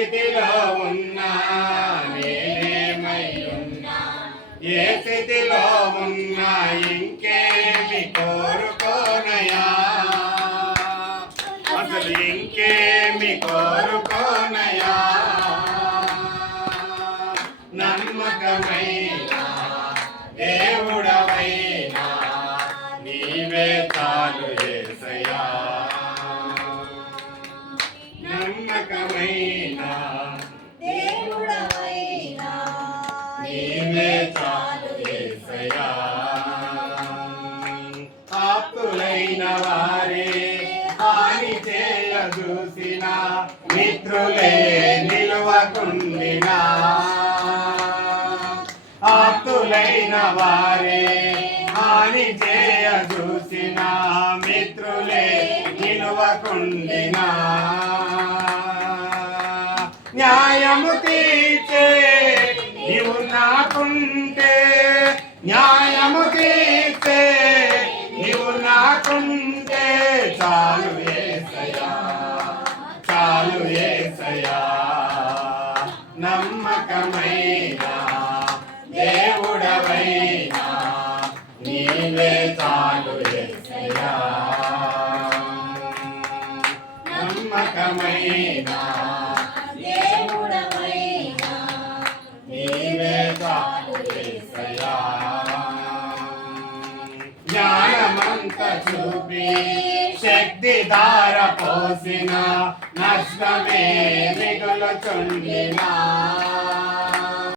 స్థితిలో ఉన్నా నేనేమై ఉన్నా, ఏ స్థితిలో ఉన్నా ఇంకేమి కోరుకోనయా, అసలు ఇంకేమి కోరుకోనయా. నమ్మకమైన దేవుడవైనా నీవే చాలు యేసయ్యా, నమ్మకమైన దేవుడవైనా నీవే చాలు యేసయ్యా. ఆప్తులైన వారే హాని చేయ చూసిన, మిత్రులే నిలువకుండినా, ఆప్తులైన వారే హాని చేయ చూసిన, మిత్రులే నిలువకుండినా, న్యాయము తీర్చే నీవు నాకుంటే, న్యాయము తీర్చే నీవు నాకుంటే చాలు యేసయ్యా, చాలు యేసయ్యా. నమ్మకమైన దేవుడవైనా నీవే చాలు యేసయ్యా, నమ్మకమైన దేవుడవైనా నీవే చాలు యేసయ్యా. జ్ఞానమంత చూపి శక్తి ధార పోసిన, నష్టమే మిగులుచుండినా,